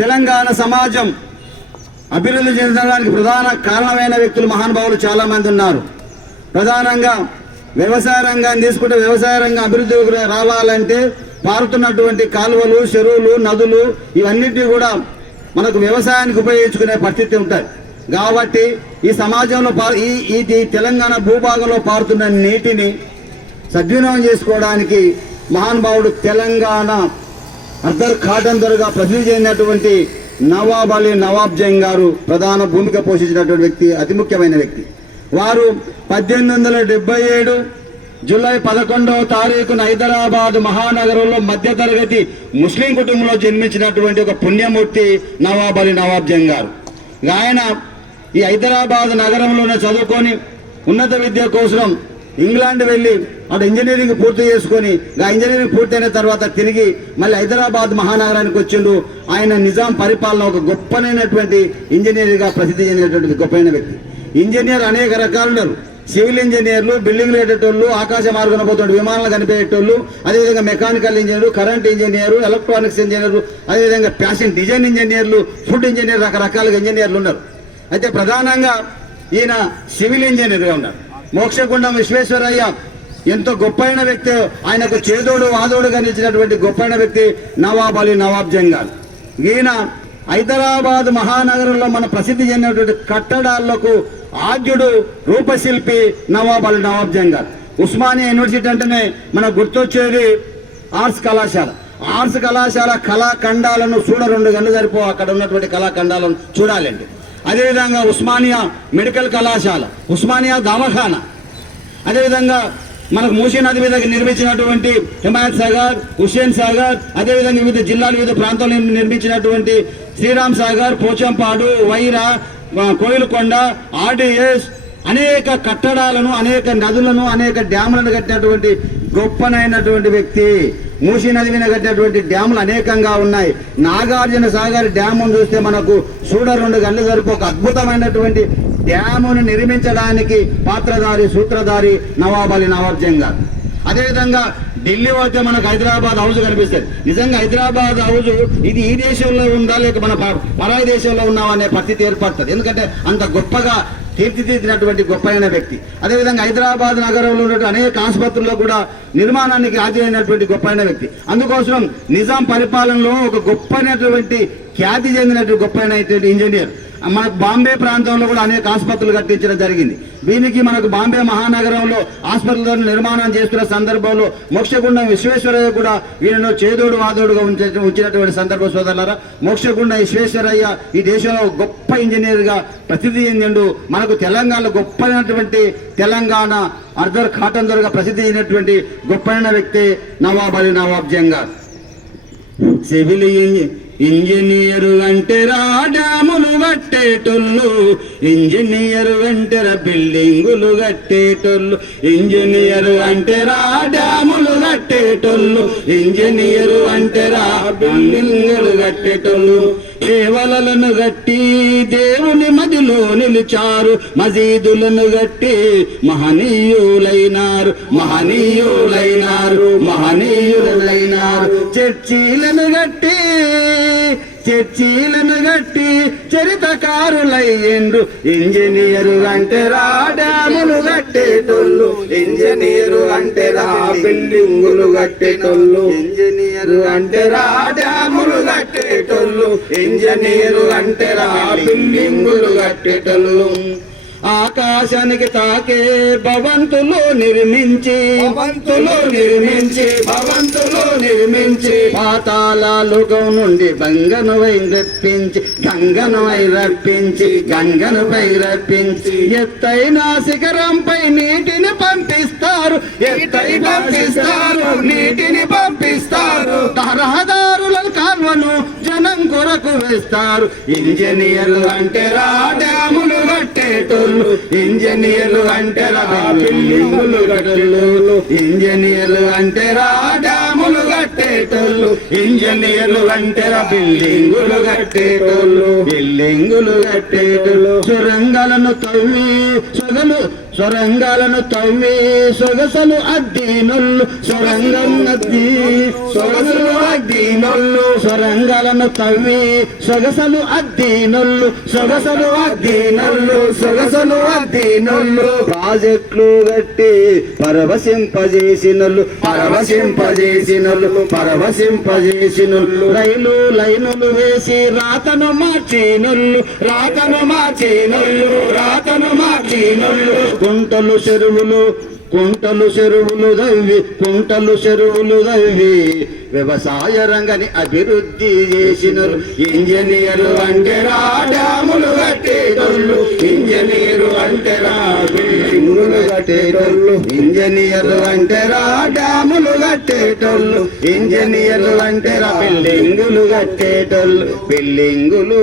తెలంగాణ సమాజం అభివృద్ధి చెందడానికి ప్రధాన కారణమైన వ్యక్తులు మహానుభావులు చాలామంది ఉన్నారు. ప్రధానంగా వ్యవసాయ రంగాన్ని తీసుకుంటే వ్యవసాయ రంగం అభివృద్ధి రావాలంటే పారుతున్నటువంటి కాలువలు, చెరువులు, నదులు ఇవన్నిటినీ కూడా మనకు వ్యవసాయానికి ఉపయోగించుకునే పరిస్థితి ఉంటుంది. కాబట్టి ఈ సమాజంలో ఈ తెలంగాణ భూభాగంలో పారుతున్న నీటిని సద్వినియోగం చేసుకోవడానికి మహానుభావుడు తెలంగాణ అర్ధర్ కాటన్ దొరగా ప్రసిద్ధి చెందినటువంటి నవాబ్ అలీ నవాబ్ జంగ్ గారు ప్రధాన భూమిక పోషించినటువంటి వ్యక్తి, అతి ముఖ్యమైన వ్యక్తి. వారు 1877 జూలై 11వ తారీఖున హైదరాబాద్ మహానగరంలో మధ్యతరగతి ముస్లిం కుటుంబంలో జన్మించినటువంటి ఒక పుణ్యమూర్తి నవాబ్ అలీ నవాబ్ జంగ్ గారు. ఆయన ఈ హైదరాబాద్ నగరంలోనే చదువుకొని ఉన్నత విద్య కోసం ఇంగ్లాండ్ వెళ్ళి అటు ఇంజనీరింగ్ పూర్తి చేసుకొని ఆ ఇంజనీరింగ్ పూర్తయిన తర్వాత తిరిగి మళ్ళీ హైదరాబాద్ మహానగరానికి వచ్చిండు. ఆయన నిజాం పరిపాలన ఒక గొప్పనైనటువంటి ఇంజనీర్గా ప్రసిద్ధి చెందినటువంటి గొప్పైన వ్యక్తి. ఇంజనీర్ అనేక రకాలు ఉన్నారు. సివిల్ ఇంజనీర్లు, బిల్డింగ్లు కట్టేటోళ్ళు, ఆకాశ మార్గంలో పోతుంటే విమానాలు కనిపెట్టేటోళ్ళు, అదేవిధంగా mechanical engineer, current engineer, electronics ఇంజనీర్లు, అదేవిధంగా ఫ్యాషన్ డిజైన్ ఇంజనీర్లు, ఫుడ్ ఇంజనీర్, రకరకాలుగా ఇంజనీర్లు ఉన్నారు. అయితే ప్రధానంగా ఈయన సివిల్ ఇంజనీర్గా ఉన్నారు. మోక్షగుండం విశ్వేశ్వరయ్య ఎంతో గొప్పైన వ్యక్తి. ఆయనకు చేదోడు వాదోడుగా నిలిచినటువంటి గొప్పైన వ్యక్తి నవాబ్ అలీ నవాబ్ జంగ్ గారు. ఈయన హైదరాబాద్ మహానగరంలో మన ప్రసిద్ధి చెందినటువంటి కట్టడాలకు ఆద్యుడు, రూపశిల్పి నవాబ్ అలీ నవాబ్ జంగ్ గారు. ఉస్మానియా యూనివర్సిటీ అంటేనే మనకు గుర్తొచ్చేది ఆర్ట్స్ కళాశాల. ఆర్ట్స్ కళాశాల కళాఖండాలను చూడ 2 గంటలు సరిపో అక్కడ ఉన్నటువంటి కళాఖండాలను చూడాలండి. అదేవిధంగా ఉస్మానియా మెడికల్ కళాశాల, ఉస్మానియా దవాఖానా, అదేవిధంగా మనకు మూసీ నది మీద నిర్మించినటువంటి హిమాయత్ సాగర్, హుస్సేన్ సాగర్, అదేవిధంగా వివిధ జిల్లాలు, వివిధ ప్రాంతాల్లో నిర్మించినటువంటి శ్రీరామ్ సాగర్, పోచంపాడు, వైరా, కోయిలకొండ, ఆర్డీఎస్, అనేక కట్టడాలను, అనేక నదులను, అనేక డ్యాములను కట్టినటువంటి గొప్పనైనటువంటి వ్యక్తి. మూసీ నది మీద కట్టినటువంటి డ్యాములు అనేకంగా ఉన్నాయి. నాగార్జున సాగర్ డ్యామును చూస్తే మనకు చూడ 2 గంటలు సరిపో ఒక అద్భుతమైనటువంటి డ్యామును నిర్మించడానికి పాత్రధారి, సూత్రధారి నవాబ్ అలీ నవాబ్ జంగ్ గారు. అదేవిధంగా ఢిల్లీ పోతే మనకు హైదరాబాద్ హౌస్ కనిపిస్తుంది. నిజంగా హైదరాబాద్ హౌస్ ఇది ఈ దేశంలో ఉందా లేక మన పరాయి దేశంలో ఉన్నామా అనే పరిస్థితి ఏర్పడుతుంది. ఎందుకంటే అంత గొప్పగా తీర్చిదిద్దినటువంటి గొప్పైన వ్యక్తి. అదేవిధంగా హైదరాబాద్ నగరంలో ఉన్నటువంటి అనేక ఆసుపత్రుల్లో కూడా నిర్మాణానికి ఆదిరైనటువంటి గొప్పైన వ్యక్తి. అందుకోసం నిజాం పరిపాలనలో ఒక గొప్పైనటువంటి ఖ్యాతి చెందినటువంటి గొప్పైనటువంటి ఇంజనీర్. మనకు బాంబే ప్రాంతంలో కూడా అనేక ఆసుపత్రులు కట్టించడం జరిగింది. దీనికి మనకు బాంబే మహానగరంలో ఆసుపత్రులను నిర్మాణం చేస్తున్న సందర్భంలో మోక్షగుండం విశ్వేశ్వరయ్య కూడా ఈయనను చేదోడు వాదోడుగా ఉంచినటువంటి సందర్భం సోదరులారా. మోక్షగుండం విశ్వేశ్వరయ్య ఈ దేశంలో గొప్ప ఇంజనీర్గా ప్రసిద్ధి చెందిండు. మనకు తెలంగాణలో గొప్పైనటువంటి తెలంగాణ అర్ధర్ కాటన్ దొరగా ప్రసిద్ధి చెందినటువంటి గొప్పైన వ్యక్తి నవాబ్ అలీ నవాబ్ జంగ్ గారు. సివిల్ ఇంజనీరు అంటేరా డ్యాములు కట్టేటోళ్ళు, ఇంజనీరు అంటేరా బిల్డింగులు కట్టేటోళ్ళు, ఇంజనీరు అంటేరా డ్యాములు కట్టేటోళ్ళు, ఇంజనీరు అంటేరా బిల్డింగులు కట్టేటోళ్ళు. దేవలలను గట్టి దేవుని మదిలో నిలిచారు, మసీదులను గట్టి మహనీయులైనారు, మహనీయులైనారు, మహనీయులైనారు. చర్చీలను గట్టి చరితకారులయ్యిండ్రు, ఇంజనీరు అంటే రా డ్యాములు కట్టేటోళ్ళు, ఇంజనీరు అంటే రా బిల్డింగులు కట్టేటోళ్ళు, ఇంజనీరు అంటే రా డ్యాములు కట్టేటోళ్ళు, ఇంజనీరు అంటే రా బిల్డింగులు కట్టేటోళ్ళు. ఆకాశానికి తాకే భవంతులు నిర్మించి, భవంతులు నిర్మించి, భవంతులు నిర్మించి, పాతాళ లోకం నుండి గంగనుపై రప్పించి, గంగనుపై రప్పించి, గంగనుపై రప్పించి, ఎత్తైన శిఖరంపై నీటిని పంపిస్తారు, ఎత్తైన పంపిస్తారు, నీటిని పంపిస్తారు, రహదారుల కాల్వను జనం కొరకు వేస్తారు. ఇంజనీర్లు అంటే రా డ్యాములు కట్టేటోళ్ళు, ఇంజనీర్లు అంటే రా బిల్డింగులు కట్టేటోళ్ళు, ఇంజనీర్లు అంటే రా డ్యాములు కట్టేటోళ్ళు, ఇంజనీర్లు అంటే రా బిల్డింగులు కట్టేటోళ్ళు, బిల్డింగులు కట్టేటోళ్ళు. సొరంగాలను తవ్వి సొరంగాలను తవ్వి సొగసలు అద్దీనొల్లు సొరంగం అద్ది సొగసలు అద్దీనొల్లు సొరంగాలను తవ్వి సొగసలు అద్దీనొల్లు సొగసలు అద్దీనొల్లు సొగసలు అద్దీనొల్లు ప్రాజెక్టులు గట్టి పరవశింపజేసినొల్లు పరవశింపజేసినొల్లు పరవశింపజేసినొల్లు రైలు లైనులు వేసి రాతను మార్చినొల్లు రాతను మార్చినొల్లు రాతను మార్చినొల్లు కుంటలు చెరువులు దవ్వి వ్యవసాయ రంగాన్ని అభివృద్ధి చేసినరు ఇంజనీర్లు అంటే డ్యాములు కట్టేటోళ్ళు ఇంజనీరు అంటే బిల్డింగులు కట్టేటోళ్ళు ఇంజనీర్లు అంటే డ్యాములు కట్టేటోళ్ళు ఇంజనీర్లు అంటే బిల్డింగులు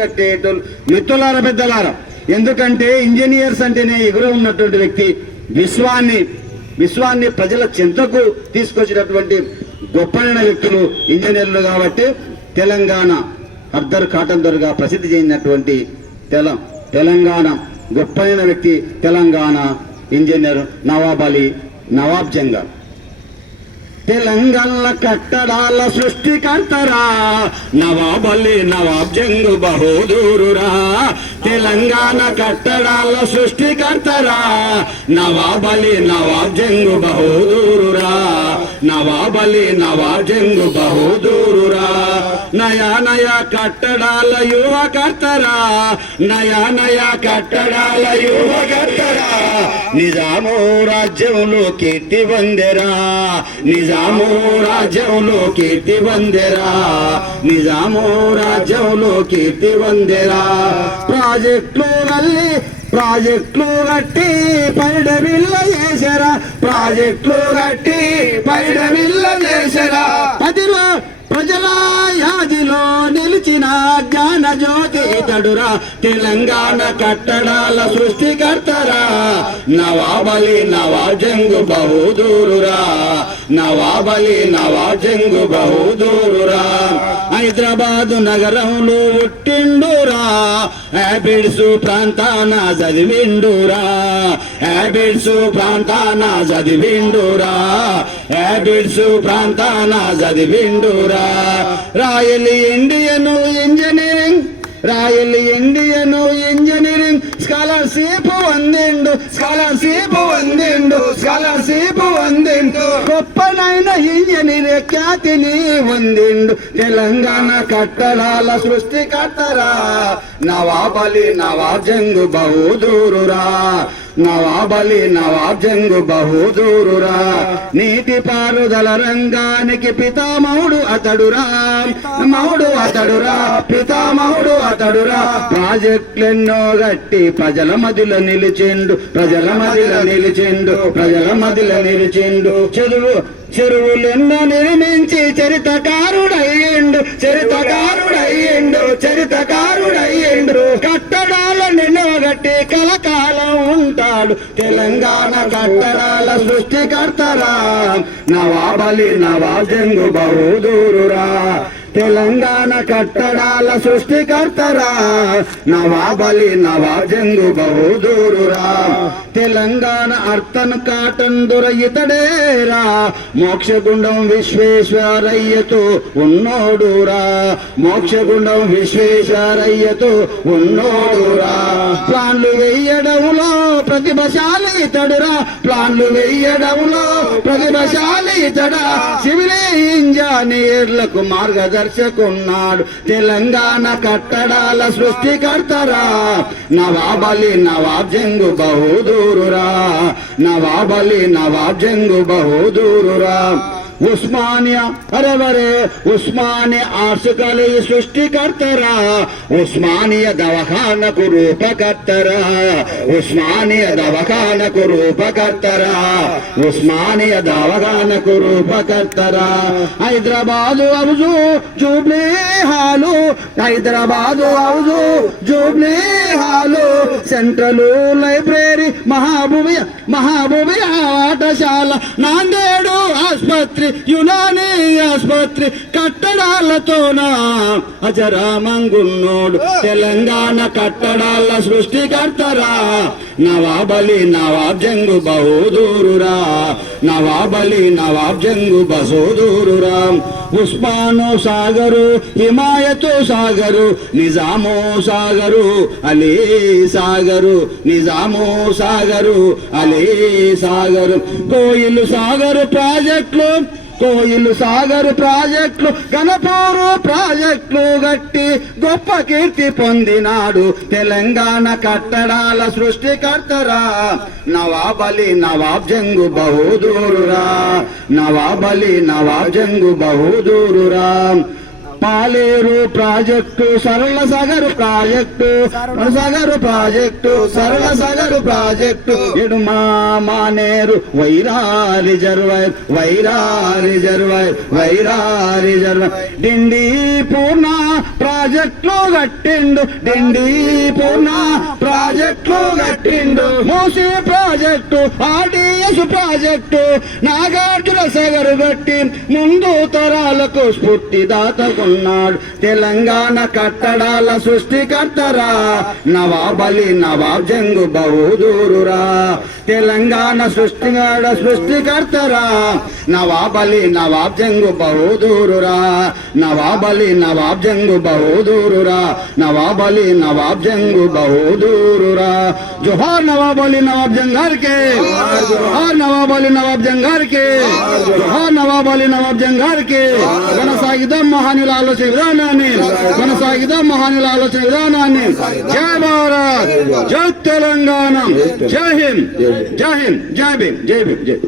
కట్టేటోళ్ళు మిత్రులారా పెద్దలారా, ఎందుకంటే ఇంజనీర్స్ అంటేనే ఎగురు ఉన్నటువంటి వ్యక్తి విశ్వాన్ని ప్రజల చెంతకు తీసుకొచ్చినటువంటి గొప్పైన వ్యక్తులు ఇంజనీర్లు. కాబట్టి తెలంగాణ అర్ధర్ కాటన్ దొరగా ప్రసిద్ధి చెందినటువంటి తెలంగాణ గొప్పైన వ్యక్తి తెలంగాణ ఇంజనీర్ నవాబ్ జంగ్. తెలంగాణ కట్టడాల సృష్టికర్తరా నవాబ్ జంగ్ బహదూరురా. తెలంగాణ కట్టడాల సృష్టికర్తరా నవాబ్ జంగ్ బహదూరురా. నవాబ్ జంగ్ బహదూరురా. నయా కట్టడాల యువకర్తరా నయా కట్టడాల యువకర్తరా. నిజాము రాజ్యంలో కీర్తి వందెరా నిజాము రాజ్యంలో కీర్తి వందెరా నిజాము రాజ్యంలో కీర్తి వందెరా. ప్రాజెక్టులు కట్టి పైడవిల్ల చేసరా అదిలో ప్రజల యాదిలో నిలిచిన జ్ఞాన జ్యోతి ఇతడురా. తెలంగాణ కట్టడాల సృష్టికర్తరా నవాబ్ జంగ్ బహదూరురా. నవాబ్ జంగ్ బహదూరురా. హైదరాబాదు నగరంలో పుట్టిండురా. హ్యాబిట్స్ ప్రాంతాన చదివిండురా. హ్యాబిట్స్ ప్రాంతాన చదివిండురా. రాయల్ ఇండియన్ ఇంజనీరింగ్ స్కాలర్షిప్ వందిండు. గొప్పనైన ఇంజనీర్ ఖ్యాతిని వందిండు. తెలంగాణ కట్టడాల సృష్టికర్తరా నవాబ్ జంగ్ బహదూరురా. నవాబ్ జంగ్ బహదూరురా. నీటి పారుదల రంగానికి పితామహుడు అతడురా. ప్రాజెక్టులెన్నో గట్టి ప్రజల మదిలో నిలిచిండు. చెరువులెన్నో నిర్మించి చరితకారుడయ్యిండు. కట్టడాలెన్నో గట్టి కలకాలం ఉంటాడు. తెలంగాణ కట్టడాల సృష్టికర్తరా నవాబ్ జంగ్ బహదూరురా. తెలంగాణ కట్టడాల సృష్టికర్తరా నవాబ్ జంగ్ బహదూరురా. తెలంగాణ అర్ధన్ కాటన్ దొర ఇతడేరా. మోక్షగుండం విశ్వేశ్వరయ్యతో ఉన్నోడురా. ప్లాన్లు వేయడంలో ప్రతిభశాలి ఇతడా. సివిల్ ఇంజనీర్లకు మార్గదర్శకున్నాడు. తెలంగాణ కట్టడాల సృష్టికర్తరా నవాబ్ జంగ్ బహదూరురా. నవాబ్ జంగ్ బహదూరురా. उस्मानिया आर्ट्स कॉलेज सृष्टिकर्तरा उस्मानिया दवाखानकु रूपकर्तरा Hyderabad House Jubilee Hall Central Library Mahbubia పాఠశాల నాందేడు ఆస్పత్రి యునాని ఆస్పత్రి కట్టడాలతోన అజరామంగున్నోడు తెలంగాణ కట్టడాల సృష్టికర్తరా నవాబలి నవాబ్ జంగు బహదూరురా నవాబలి నవాబ్ జంగు బహదూరురా ఉస్మాను సాగరు హిమాయతు సాగరు నిజాము సాగరు అలీ సాగరు నిజాము సాగరు అలీ సాగరు కోయిలు సాగరు ప్రాజెక్టులు కోయిలు సాగరు ప్రాజెక్టులు గణపూరు ప్రాజెక్టులు గట్టి గొప్ప కీర్తి పొందినాడు తెలంగాణ కట్టడాల సృష్టికర్తరా నవాబలి నవాబ్ జంగు బహదూరురా నవాబలి నవాబ్ జంగు బహదూరురా Paleru project Sarala Sagar project Sagar project Sarala Sagar project ఎడుమా Manair Wyra reservoir Wyra reservoir Wyra reservoir Dindi Purna ప్రాజెక్టులు కట్టిండు డిండి పూర్ణ ప్రాజెక్టులు కట్టిండు Musi project RDS project Nagarjuna Sagar కట్టి ముందు తరాలకు స్ఫూర్తిదాతకు తెలంగాణ కట్టడాల సృష్టికర్తరా నవాబలి నవాబ్ జంగు బహదూరురా తెలంగాణ సృష్టికర్తరా నవాబలి నవాబ్ జంగు బహదూరురా నవాబలి నవాబ్ జంగు బహదూరురా నవాబలి నవాబ్ జంగు బహదూరురా జోహార్ నవాబలి నవాబ్ జంగార్ కే జోహార్ నవాబలి నవాబ్ జంగార్ కే జోహార్ నవాబలి నవాబ్ జంగార్ కే కొనసాగిద్దాం మహానుల ఆలోచన విధానాన్ని కొనసాగిద్దాం మహానుల ఆలోచన విధానాన్ని జై భారత్ జై తెలంగాణ జై హింద్ జై హింద్ జై భీమ్ జై భీమ్ జై